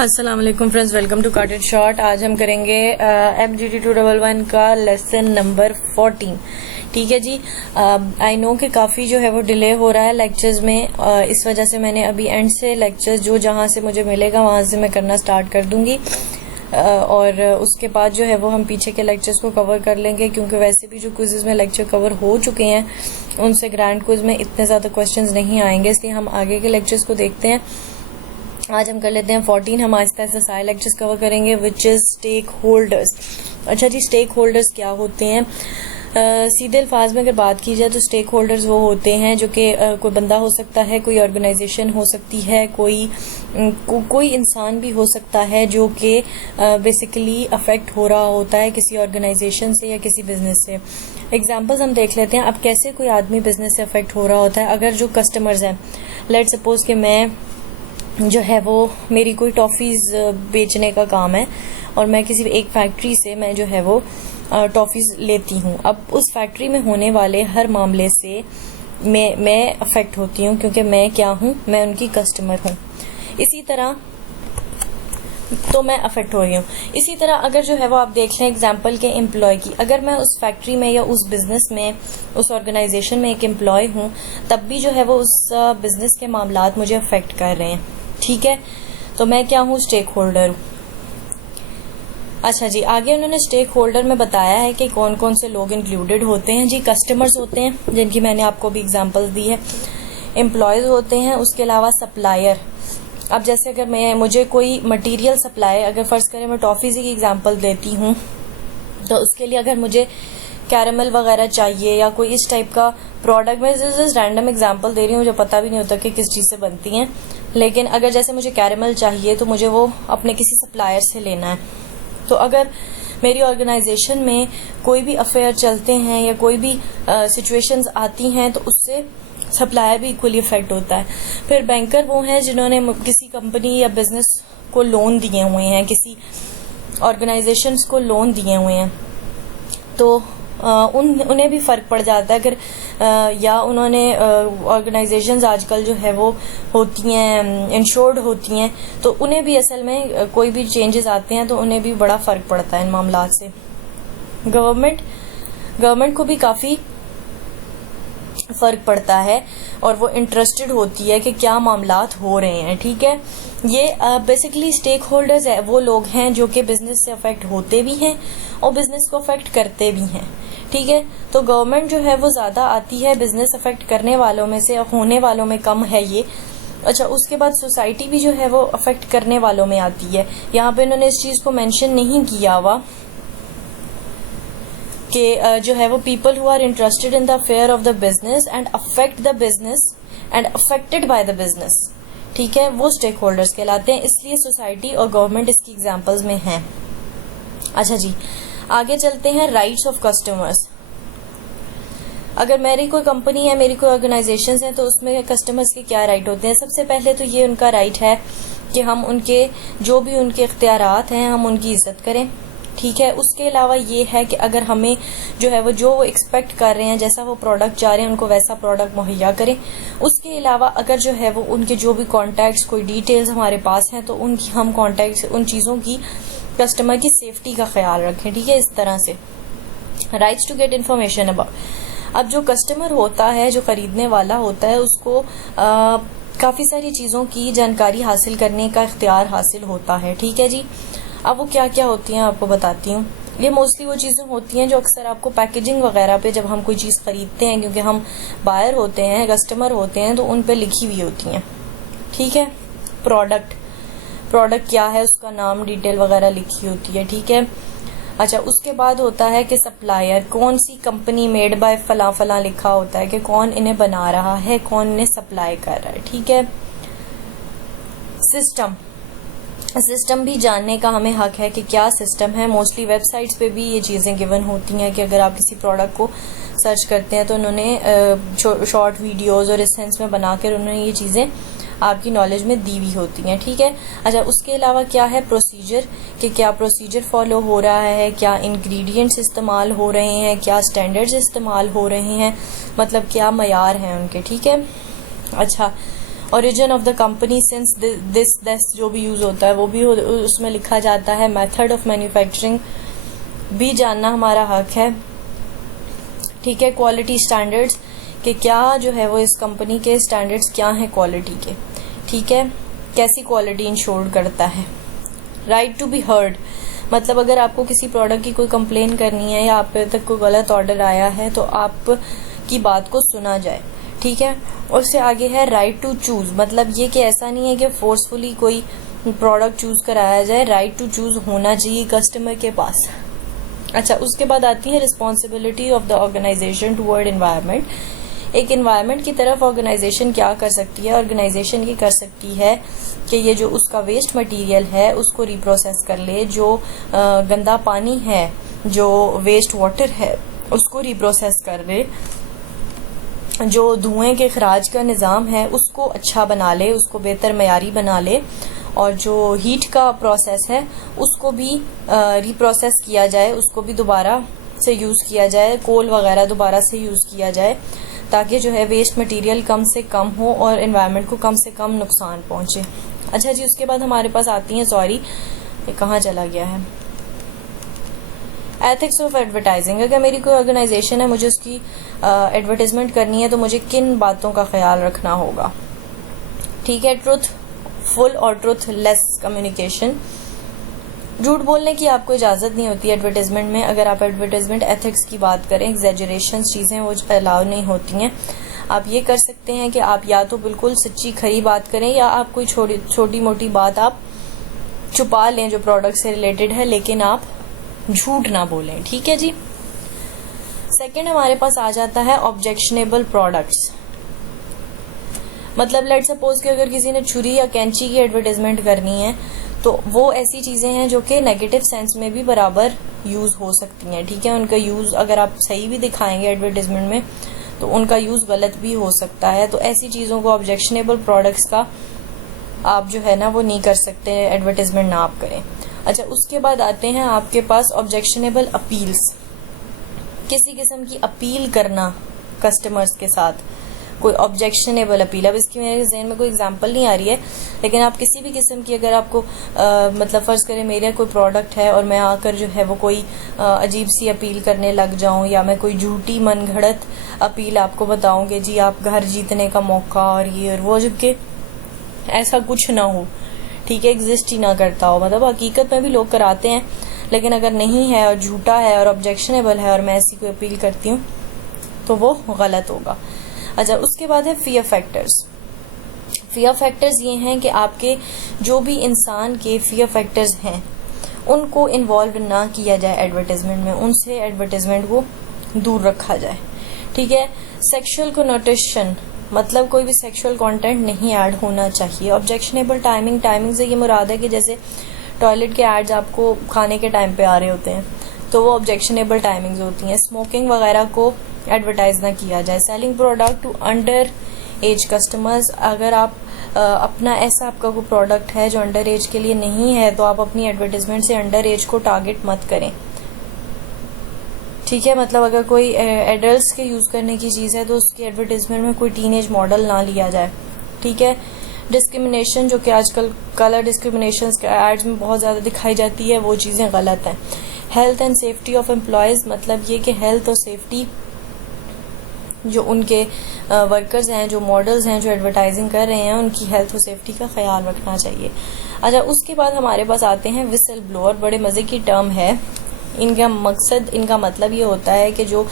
अस्सलाम वालेकुम friends, welcome to cut it short. आज हम करेंगे MGT 211 का लेसन नंबर 14। ठीक है जी। आई नो कि काफ़ी जो है वो डिले हो रहा है लेक्चर्स में, इस वजह से मैंने अभी एंड से लेक्चर्स जो जहाँ से मुझे मिलेगा वहाँ से मैं करना स्टार्ट कर दूंगी, और उसके बाद जो है वो हम पीछे के लेक्चर्स को कवर कर लेंगे, क्योंकि वैसे भी जो क्विज़ेस में लेक्चर कवर हो चुके हैं उनसे ग्रैंड क्विज में इतने ज़्यादा क्वेश्चंस नहीं आएंगे, इसलिए हम आगे के लेक्चर्स को देखते हैं। आज हम कर लेते हैं 14। हम आहिस्ता आहिस्ता सारे लेक्चर्स कवर करेंगे, विच इज स्टेक होल्डर्स। अच्छा जी, स्टेक होल्डर्स क्या होते हैं? सीधे अल्फाज में अगर बात की जाए तो स्टेक होल्डर्स वो होते हैं जो कि कोई बंदा हो सकता है, कोई ऑर्गेनाइजेशन हो सकती है, कोई इंसान भी हो सकता है जो कि बेसिकली अफेक्ट हो रहा होता है किसी ऑर्गेनाइजेशन से या किसी बिजनेस से। एग्जाम्पल्स हम देख लेते हैं। अब कैसे कोई आदमी बिजनेस से अफेक्ट हो रहा होता है? अगर जो कस्टमर्स हैं, लेट सपोज कि मैं जो है वो मेरी कोई टॉफ़ीज़ बेचने का काम है और मैं किसी एक फैक्ट्री से मैं जो है वो टॉफ़ीज़ लेती हूँ। अब उस फैक्ट्री में होने वाले हर मामले से मैं अफेक्ट होती हूँ, क्योंकि मैं क्या हूँ, मैं उनकी कस्टमर हूँ। इसी तरह तो मैं अफेक्ट हो रही हूँ। इसी तरह अगर जो है वो आप देख लें एग्जाम्पल के एम्प्लॉय की, अगर मैं उस फैक्ट्री में या उस बिजनेस में, उस ऑर्गेनाइजेशन में एक एम्प्लॉय हूँ, तब भी जो है वो उस बिजनेस के मामलात मुझे अफेक्ट कर रहे हैं। ठीक है, तो मैं क्या हूँ? स्टेक होल्डर हूँ। अच्छा जी, आगे उन्होंने स्टेक होल्डर में बताया है कि कौन कौन से लोग इंक्लूडेड होते हैं। जी, कस्टमर्स होते हैं जिनकी मैंने आपको भी एग्जांपल्स दी है, एम्प्लॉयज होते हैं, उसके अलावा सप्लायर। अब जैसे अगर मुझे कोई मटेरियल सप्लाई, अगर फर्ज करें मैं टॉफीज की एग्जांपल देती हूँ, तो उसके लिए अगर मुझे कैरमल वगैरह चाहिए या कोई इस टाइप का प्रोडक्ट, मैं जस्ट रैंडम एग्जांपल दे रही हूँ, मुझे पता भी नहीं होता कि किस चीज़ से बनती हैं, लेकिन अगर जैसे मुझे कैरमल चाहिए तो मुझे वो अपने किसी सप्लायर से लेना है। तो अगर मेरी ऑर्गेनाइजेशन में कोई भी अफेयर चलते हैं या कोई भी सिचुएशंस आती हैं तो उससे सप्लायर भी इक्वली इफेक्ट होता है। फिर बैंकर वो हैं जिन्होंने किसी कंपनी या बिजनेस को लोन दिए हुए हैं, किसी ऑर्गेनाइजेशंस को लोन दिए हुए हैं, तो उन्हें भी फर्क पड़ जाता है। अगर या उन्होंने ऑर्गेनाइजेशंस आजकल जो है वो होती हैं, इंश्योर्ड होती हैं, तो उन्हें भी असल में कोई भी चेंजेस आते हैं तो उन्हें भी बड़ा फर्क पड़ता है इन मामलात से। गवर्नमेंट को भी काफ़ी फर्क पड़ता है और वो इंटरेस्टेड होती है कि क्या मामलात हो रहे हैं। ठीक है, ये बेसिकली स्टेक होल्डर्स है, वो लोग हैं जो कि बिजनेस से अफेक्ट होते भी हैं और बिजनेस को अफेक्ट करते भी हैं। ठीक है, तो गवर्नमेंट जो है वो ज़्यादा आती है बिजनेस अफेक्ट करने वालों में से, होने वालों में कम है ये। अच्छा, उसके बाद सोसाइटी भी जो है वो अफेक्ट करने वालों में आती है। यहाँ पे इन्होंने इस चीज़ को मेंशन नहीं किया हुआ कि जो है वो people who are interested in the affair of the business and affect the business and affected by the business. ठीक है, वो स्टेक होल्डर्स कहलाते हैं, इसलिए सोसाइटी और गवर्नमेंट इसकी एग्जांपल्स में हैं। अच्छा जी, आगे चलते हैं। Rights of customers. अगर मेरी कोई कंपनी है, मेरी कोई ऑर्गेनाइजेशन है, तो उसमें कस्टमर्स के क्या राइट होते हैं? सबसे पहले तो ये उनका राइट है कि हम उनके जो भी उनके इख्तियारात हैं हम उनकी इज्जत करें। ठीक है, उसके अलावा ये है कि अगर हमें जो है वो जो एक्सपेक्ट कर रहे हैं, जैसा वो प्रोडक्ट चाह रहे हैं, उनको वैसा प्रोडक्ट मुहैया करें। उसके अलावा अगर जो है वो उनके जो भी कॉन्टैक्ट्स, कोई डिटेल्स हमारे पास हैं, तो उनकी हम कॉन्टैक्ट्स, उन चीज़ों की, कस्टमर की सेफ्टी का ख्याल रखें। ठीक है, इस तरह से rights to get information about. अब जो कस्टमर होता है, जो खरीदने वाला होता है, उसको काफ़ी सारी चीज़ों की जानकारी हासिल करने का इख्तियार हासिल होता है। ठीक है जी, अब वो क्या क्या होती हैं आपको बताती हूँ। ये मोस्टली वो चीज़ें होती हैं जो अक्सर आपको पैकेजिंग वगैरह पे, जब हम कोई चीज़ खरीदते हैं, क्योंकि हम बायर होते हैं, कस्टमर होते हैं, तो उन पे लिखी हुई होती हैं। ठीक है, प्रोडक्ट क्या है, उसका नाम, डिटेल वगैरह लिखी होती है। ठीक है, अच्छा, उसके बाद होता है कि सप्लायर, कौन सी कंपनी, मेड बाय फला फला लिखा होता है कि कौन इन्हें बना रहा है, कौन इन्हें सप्लाई कर रहा है। ठीक है, सिस्टम भी जानने का हमें हक है कि क्या सिस्टम है। मोस्टली वेबसाइट्स पे भी ये चीज़ें गिवन होती हैं कि अगर आप किसी प्रोडक्ट को सर्च करते हैं तो उन्होंने शॉर्ट वीडियोस और इस सेंस में बनाकर उन्होंने ये चीज़ें आपकी नॉलेज में दी हुई होती हैं। ठीक है, अच्छा, उसके अलावा क्या है? प्रोसीजर, कि क्या प्रोसीजर फॉलो हो रहा है, क्या इंग्रेडिएंट्स इस्तेमाल हो रहे हैं, क्या स्टैंडर्ड्स इस्तेमाल हो रहे हैं, मतलब क्या मयार हैं उनके। ठीक है, अच्छा, origin of the company since this जो भी यूज होता है वो भी उसमें लिखा जाता है। मेथड ऑफ मैन्युफैक्चरिंग भी जानना हमारा हक है, ठीक है। क्वालिटी स्टैंडर्ड्स कि क्या जो है वो इस कंपनी के स्टैंडर्ड्स क्या हैं क्वालिटी के, ठीक है, कैसी क्वालिटी इंश्योर करता है। राइट टू बी हर्ड, मतलब अगर आपको किसी प्रोडक्ट की कोई कंप्लेन करनी है या आप तक कोई गलत ऑर्डर आया है तो आपकी बात को सुना जाए, ठीक है। उससे आगे है राइट टू चूज, मतलब ये कि ऐसा नहीं है कि फोर्सफुली कोई प्रोडक्ट चूज कराया जाए, राइट टू चूज होना चाहिए कस्टमर के पास। अच्छा, उसके बाद आती है responsibility of the organisation toward environment. एक एनवायरनमेंट की तरफ ऑर्गेनाइजेशन क्या कर सकती है, ऑर्गेनाइजेशन ये कर सकती है कि ये जो उसका वेस्ट मटेरियल है उसको रिप्रोसेस कर ले, जो गंदा पानी है, जो वेस्ट वाटर है उसको रिप्रोसेस कर ले, जो धुएं के खराज का निज़ाम है उसको अच्छा बना ले, उसको बेहतर मयारी बना ले, और जो हीट का प्रोसेस है उसको भी रिप्रोसेस किया जाए, उसको भी दोबारा से यूज़ किया जाए, कोल वगैरह दोबारा से यूज़ किया जाए, ताकि जो है वेस्ट मटेरियल कम से कम हो और एनवायरनमेंट को कम से कम नुकसान पहुंचे। अच्छा जी, उसके बाद हमारे पास आती हैं, सॉरी ये कहाँ चला गया है, एथिक्स ऑफ एडवर्टाइजिंग। अगर मेरी कोई ऑर्गेनाइजेशन है, मुझे उसकी एडवर्टाइजमेंट करनी है तो मुझे किन बातों का ख्याल रखना होगा, ठीक है। ट्रुथ फुल और ट्रुथ लेस कम्युनिकेशन, झूठ बोलने की आपको इजाज़त नहीं होती एडवर्टाइजमेंट में। अगर आप एडवर्टाइजमेंट एथिक्स की बात करें, एग्जैजरेशन चीज़ें वो अलाउ नहीं होती हैं। आप ये कर सकते हैं कि आप या तो बिल्कुल सच्ची खरी बात करें या आप कोई छोटी मोटी बात आप छुपा लें जो प्रोडक्ट से रिलेटेड है, लेकिन आप झूठ ना बोलें, ठीक है जी। सेकंड हमारे पास आ जाता है ऑब्जेक्शनेबल प्रोडक्ट्स। मतलब लेट सपोज कि अगर किसी ने छुरी या कैंची की एडवर्टाइजमेंट करनी है तो वो ऐसी चीजें हैं जो कि नेगेटिव सेंस में भी बराबर यूज हो सकती हैं, ठीक है। उनका यूज अगर आप सही भी दिखाएंगे एडवर्टाइजमेंट में तो उनका यूज गलत भी हो सकता है। तो ऐसी चीजों को ऑब्जेक्शनेबल प्रोडक्ट्स का आप जो है ना वो नहीं कर सकते, एडवर्टाइजमेंट ना आप करें। अच्छा, उसके बाद आते हैं आपके पास ऑब्जेक्शनेबल अपील्स। किसी किस्म की अपील करना कस्टमर्स के साथ, कोई ऑब्जेक्शनेबल अपील। अब इसकी मेरे जहन में कोई एग्जांपल नहीं आ रही है, लेकिन आप किसी भी किस्म की अगर आपको मतलब फर्ज करें मेरा कोई प्रोडक्ट है और मैं आकर जो है वो कोई अजीब सी अपील करने लग जाऊं, या मैं कोई झूठी मनगढ़ंत अपील आपको बताऊं कि जी आप घर जीतने का मौका और ये और वो, जबकि ऐसा कुछ ना हो, ठीक है, एग्जिस्ट ही ना करता हो। मतलब हकीकत में भी लोग कराते हैं, लेकिन अगर नहीं है और झूठा है और ऑब्जेक्शनेबल है और मैं ऐसी कोई अपील करती हूँ तो वो गलत होगा। अच्छा, उसके बाद है फियर फैक्टर्स। फियर फैक्टर्स ये हैं कि आपके जो भी इंसान के फियर फैक्टर्स हैं उनको इन्वॉल्व ना किया जाए एडवर्टाइजमेंट में, उनसे एडवर्टाइजमेंट को दूर रखा जाए, ठीक है। सेक्सुअल कोनोटेशन, मतलब कोई भी सेक्सुअल कंटेंट नहीं ऐड होना चाहिए। ऑब्जेक्शनेबल टाइमिंग से ये मुराद है कि जैसे टॉयलेट के एड्स आपको खाने के टाइम पे आ रहे होते हैं तो वो ऑब्जेक्शनेबल टाइमिंग्स होती हैं। स्मोकिंग वगैरह को एडवर्टाइज ना किया जाए। Selling product to under age customers, अगर आप अपना ऐसा आपका कोई प्रोडक्ट है जो अंडर एज के लिए नहीं है तो आप अपनी एडवर्टाइजमेंट से अंडर एज को टारगेट मत करें, ठीक है। मतलब अगर कोई एडल्ट्स के यूज करने की चीज है तो उसकी एडवर्टाइजमेंट में कोई टीनेज मॉडल ना लिया जाए, ठीक है। डिस्क्रिमिनेशन, जो कि आजकल कलर डिस्क्रिमिनेशन एड्स में बहुत ज्यादा दिखाई जाती है, वो चीजें गलत हैं। Health and safety of employees, मतलब ये कि हेल्थ और सेफ्टी जो उनके वर्कर्स हैं, जो मॉडल्स हैं, जो एडवर्टाइजिंग कर रहे हैं, उनकी हेल्थ और सेफ्टी का ख्याल रखना चाहिए। अच्छा, उसके बाद हमारे पास आते हैं विसल ब्लोअर। बड़े मजे की टर्म है। इनका मतलब ये होता है कि जो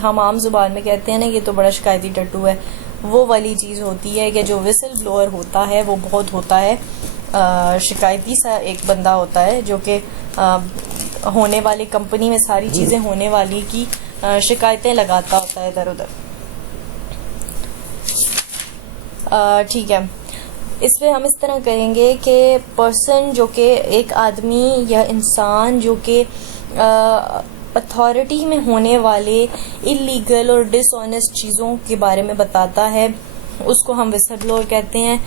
हम आम जुबान में कहते हैं ना ये तो बड़ा शिकायती टट्टू है, वो वाली चीज होती है कि जो विसल ब्लोअर होता है वो बहुत होता है शिकायती सा एक बंदा होता है जो कि होने वाली कंपनी में सारी चीजें होने वाली की शिकायतें लगाता होता है इधर उधर, ठीक है। इसमें हम इस तरह कहेंगे कि पर्सन जो कि एक आदमी या इंसान जो कि अथॉरिटी में होने वाले इलीगल और डिसऑनेस्ट चीज़ों के बारे में बताता है, उसको हम विसल ब्लोअर कहते हैं।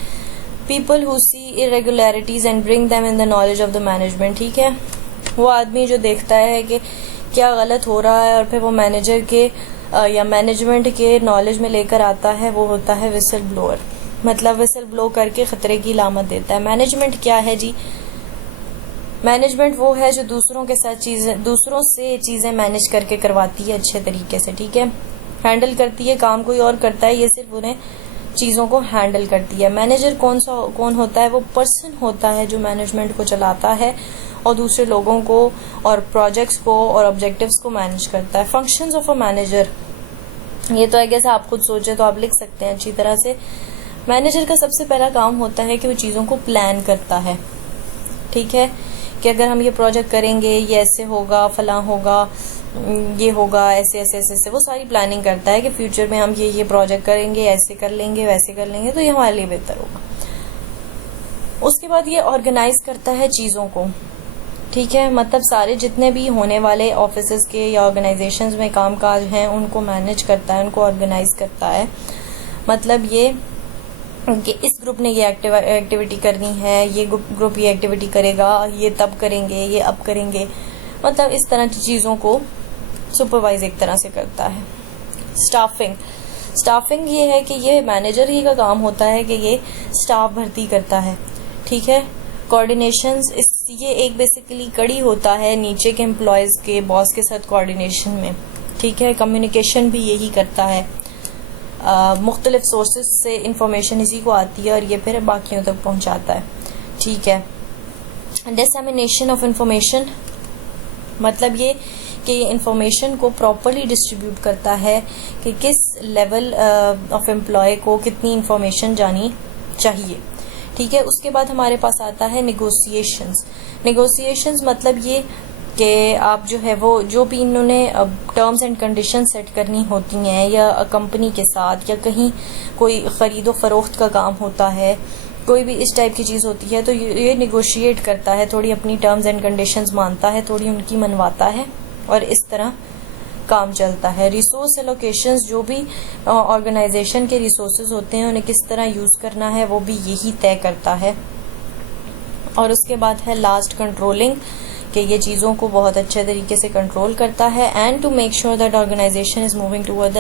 People who see irregularities and bring them in the knowledge of the management, ठीक है। वो आदमी जो देखता है कि क्या गलत हो रहा है और फिर वो मैनेजर के या मैनेजमेंट के नॉलेज में लेकर आता है, वो होता है विसल ब्लोअर। मतलब विसल ब्लो करके खतरे की लामत देता है। मैनेजमेंट क्या है जी? मैनेजमेंट वो है जो दूसरों से चीजें मैनेज करके करवाती है अच्छे तरीके से, ठीक है, हैंडल करती है। काम कोई और करता है, ये सिर्फ उन्हें चीजों को हैंडल करती है। मैनेजर कौन होता है? वो पर्सन होता है जो मैनेजमेंट को चलाता है और दूसरे लोगों को और प्रोजेक्ट्स को और ऑब्जेक्टिव्स को मैनेज करता है। फंक्शंस ऑफ अ मैनेजर, ये तो आई गेस आप खुद सोचे तो आप लिख सकते हैं अच्छी तरह से। मैनेजर का सबसे पहला काम होता है कि वो चीजों को प्लान करता है, ठीक है, कि अगर हम ये प्रोजेक्ट करेंगे ये ऐसे होगा, फलां होगा, ये होगा, ऐसे ऐसे ऐसे ऐसे, वो सारी प्लानिंग करता है कि फ्यूचर में हम ये प्रोजेक्ट करेंगे, ऐसे कर लेंगे, वैसे कर लेंगे, तो ये हमारे लिए बेहतर होगा। उसके बाद ये ऑर्गेनाइज करता है चीजों को, ठीक है, मतलब सारे जितने भी होने वाले ऑफिसेज के या ऑर्गेनाइजेशंस में कामकाज हैं उनको मैनेज करता है, उनको ऑर्गेनाइज करता है। मतलब ये कि इस ग्रुप ने ये एक्टिविटी करनी है, ये ग्रुप ये एक्टिविटी करेगा, ये तब करेंगे, ये अब करेंगे, मतलब इस तरह की चीजों को सुपरवाइज एक तरह से करता है। स्टाफिंग ये है कि ये मैनेजर ही का काम होता है कि ये स्टाफ भर्ती करता है, ठीक है। कोऑर्डिनेशंस, ये एक बेसिकली कड़ी होता है नीचे के एम्प्लॉयज के बॉस के साथ कोऑर्डिनेशन में, ठीक है। कम्युनिकेशन भी यही करता है, मुख्तलिफ सोर्सेज से इंफॉर्मेशन इसी को आती है और ये फिर बाकियों तक पहुंचाता है, ठीक है। डिसेमिनेशन ऑफ इंफॉर्मेशन, मतलब ये कि ये इंफॉर्मेशन को प्रॉपरली डिस्ट्रीब्यूट करता है कि किस लेवल ऑफ एम्प्लॉय को कितनी इंफॉर्मेशन जानी चाहिए, ठीक है। उसके बाद हमारे पास आता है निगोशिएशंस मतलब ये कि आप जो है वो जो भी इन्होंने टर्म्स एंड कंडीशन सेट करनी होती हैं या कंपनी के साथ या कहीं कोई खरीदो फरोख्त का काम होता है, कोई भी इस टाइप की चीज होती है तो ये निगोशिएट करता है, थोड़ी अपनी टर्म्स एंड कंडीशंस मानता है, थोड़ी उनकी मनवाता है और इस तरह काम चलता है। रिसोर्स एलोकेशंस, जो भी ऑर्गेनाइजेशन के रिसोर्सेज होते हैं उन्हें किस तरह यूज करना है वो भी यही तय करता है। और उसके बाद है लास्ट कंट्रोलिंग, कि ये चीज़ों को बहुत अच्छे तरीके से कंट्रोल करता है। And to make sure that organisation is moving toward the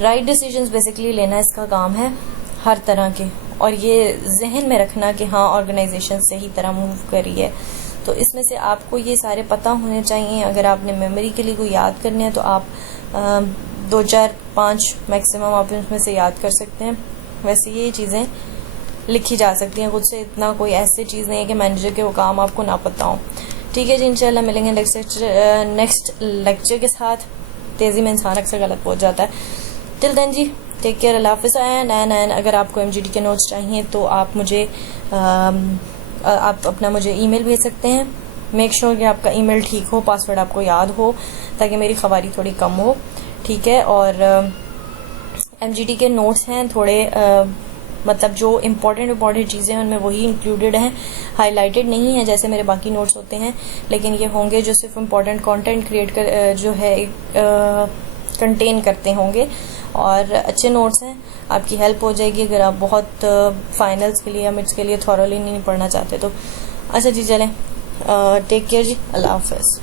right decisions basically लेना इसका काम है हर तरह के, और ये जहन में रखना कि हाँ ऑर्गेनाइजेशन सही तरह मूव कर रही है। तो इसमें से आपको ये सारे पता होने चाहिए। अगर आपने मेमोरी के लिए कोई याद करने हैं तो आप 2, 4, 5 मैक्सिमम आप इसमें से याद कर सकते हैं। वैसे ये चीज़ें लिखी जा सकती हैं खुद से, इतना कोई ऐसी चीज़ नहीं है कि मैनेजर के वो काम आपको ना पता हो, ठीक है जी। इंशाल्लाह मिलेंगे नेक्स्ट लेक्चर के साथ। तेज़ी में इंसान अक्सर गलत पहुंच जाता है। टिल देन जी टेक केयर, अल्लाह हाफिज़। एंड अगर आपको एमजीडी के नोट्स चाहिए तो आप मुझे आप अपना मुझे ईमेल भेज सकते हैं। मेक श्योर कि आपका ईमेल ठीक हो, पासवर्ड आपको याद हो, ताकि मेरी खबारी थोड़ी कम हो, ठीक है। और एमजीडी के नोट्स हैं थोड़े मतलब जो इम्पोर्टेंट चीज़ें हैं उनमें वही इंक्लूडेड हैं, हाईलाइटेड नहीं है जैसे मेरे बाकी नोट्स होते हैं, लेकिन ये होंगे जो सिर्फ इम्पोर्टेंट कंटेंट क्रिएट कर जो है कंटेन करते होंगे। और अच्छे नोट्स हैं, आपकी हेल्प हो जाएगी अगर आप बहुत फाइनल्स के लिए या मिड्स के लिए थॉरली नहीं पढ़ना चाहते तो। अच्छा जी चलें, टेक केयर जी, अल्लाह हाफिज़।